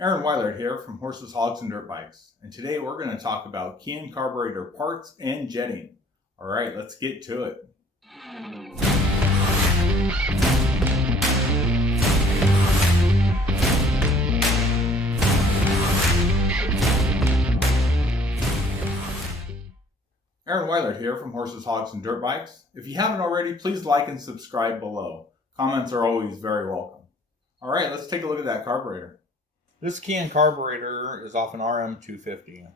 Aaron Weiler here from Horses, Hogs, and Dirt Bikes, and today we're going to talk about Keihin Carburetor parts and jetting. All right, let's get to it. Aaron Weiler here from Horses, Hogs, and Dirt Bikes. If you haven't already, please like and subscribe below. Comments are always very welcome. All right, let's take a look at that carburetor. This Keihin carburetor is off an RM250.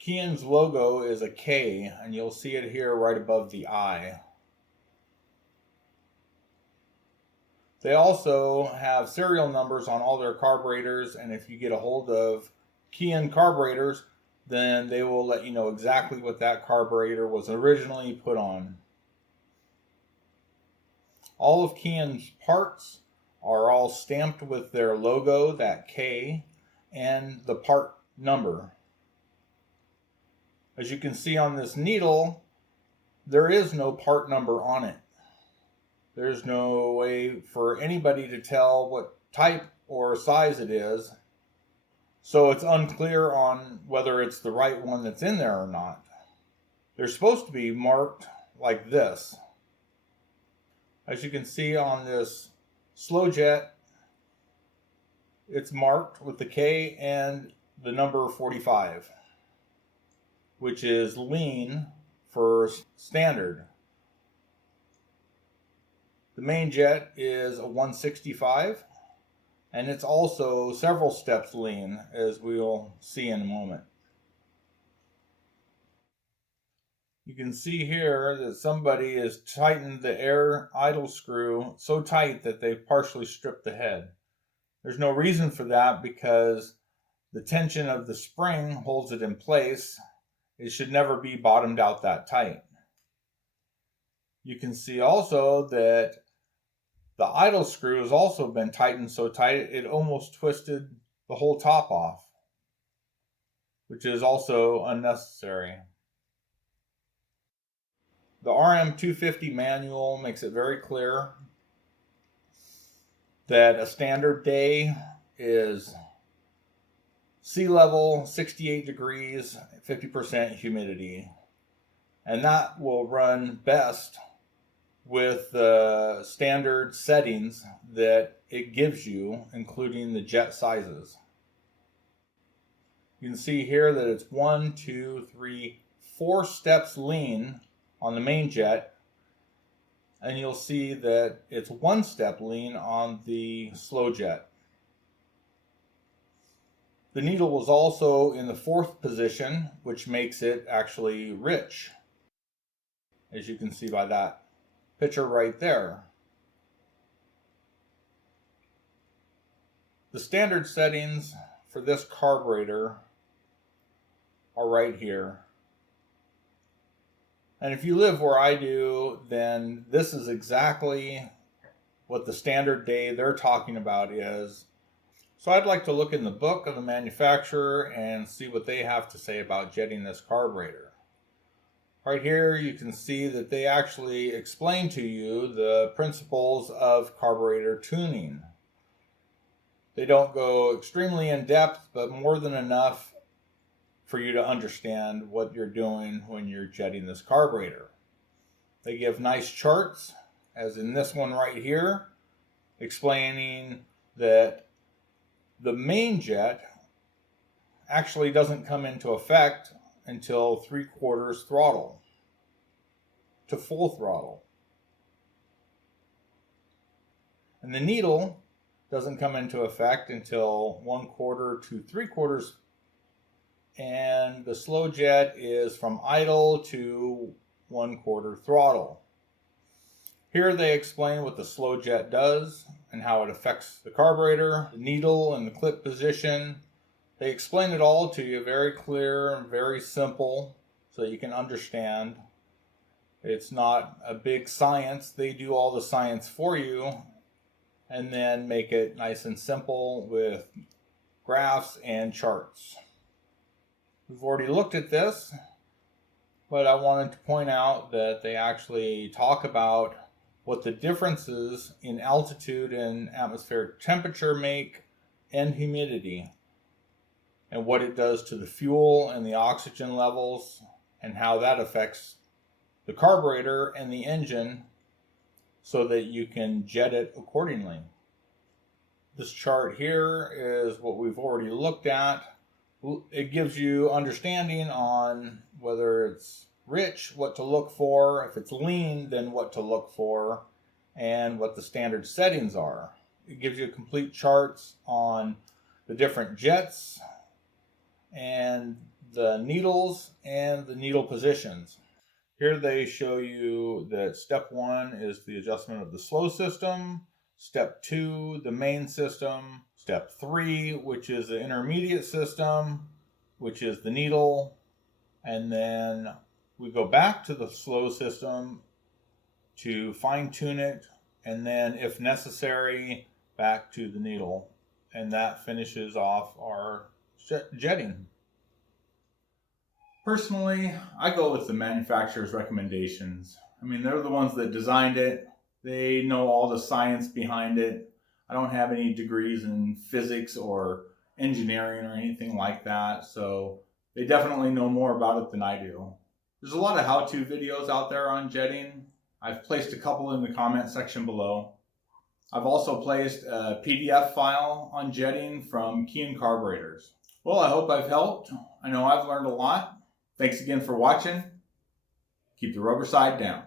Keihin's logo is a K, and you'll see it here right above the I. They also have serial numbers on all their carburetors, and if you get a hold of Keihin Carburetors, then they will let you know exactly what that carburetor was originally put on. All of Keihin's parts are all stamped with their logo, that K, and the part number. As you can see on this needle, there is no part number on it. There's no way for anybody to tell what type or size it is, so it's unclear on whether it's the right one that's in there or not. They're supposed to be marked like this. As you can see on this slow jet, it's marked with the K and the number 45, which is lean for standard. The main jet is a 165, and it's also several steps lean, as we'll see in a moment. You can see here that somebody has tightened the air idle screw so tight that they've partially stripped the head. There's no reason for that because the tension of the spring holds it in place. It should never be bottomed out that tight. You can see also that the idle screw has also been tightened so tight it almost twisted the whole top off, which is also unnecessary. The RM250 manual makes it very clear that a standard day is sea level, 68 degrees, 50% humidity. And that will run best with the standard settings that it gives you, including the jet sizes. You can see here that it's 1, 2, 3, 4 steps lean on the main jet, and you'll see that it's 1 step lean on the slow jet. The needle was also in the 4th position, which makes it actually rich, as you can see by that picture right there. The standard settings for this carburetor are right here. And if you live where I do, then this is exactly what the standard day they're talking about is. So I'd like to look in the book of the manufacturer and see what they have to say about jetting this carburetor. Right here you can see that they actually explain to you the principles of carburetor tuning. They don't go extremely in depth, but more than enough for you to understand what you're doing when you're jetting this carburetor. They give nice charts, as in this one right here, explaining that the main jet actually doesn't come into effect until 3/4 throttle to full throttle. And the needle doesn't come into effect until 1/4 to 3/4, and the slow jet is from idle to 1/4 throttle. Here they explain what the slow jet does and how it affects the carburetor, the needle, and the clip position. They explain it all to you very clear and very simple so you can understand. It's not a big science. They do all the science for you and then make it nice and simple with graphs and charts. We've already looked at this, but I wanted to point out that they actually talk about what the differences in altitude and atmospheric temperature make and humidity, and what it does to the fuel and the oxygen levels, and how that affects the carburetor and the engine so that you can jet it accordingly. This chart here is what we've already looked at. It gives you understanding on whether it's rich, what to look for, if it's lean, then what to look for, and what the standard settings are. It gives you complete charts on the different jets and the needles and the needle positions. Here they show you that step 1 is the adjustment of the slow system, step 2, the main system, step 3, which is the intermediate system, which is the needle, and then we go back to the slow system to fine tune it, and then if necessary, back to the needle, and that finishes off our jetting. Personally, I go with the manufacturer's recommendations. I mean, they're the ones that designed it. They know all the science behind it. I don't have any degrees in physics or engineering or anything like that, so they definitely know more about it than I do. There's a lot of how-to videos out there on jetting. I've placed a couple in the comment section below. I've also placed a PDF file on jetting from Keihin Carburetors. Well, I hope I've helped. I know I've learned a lot. Thanks again for watching. Keep the rubber side down.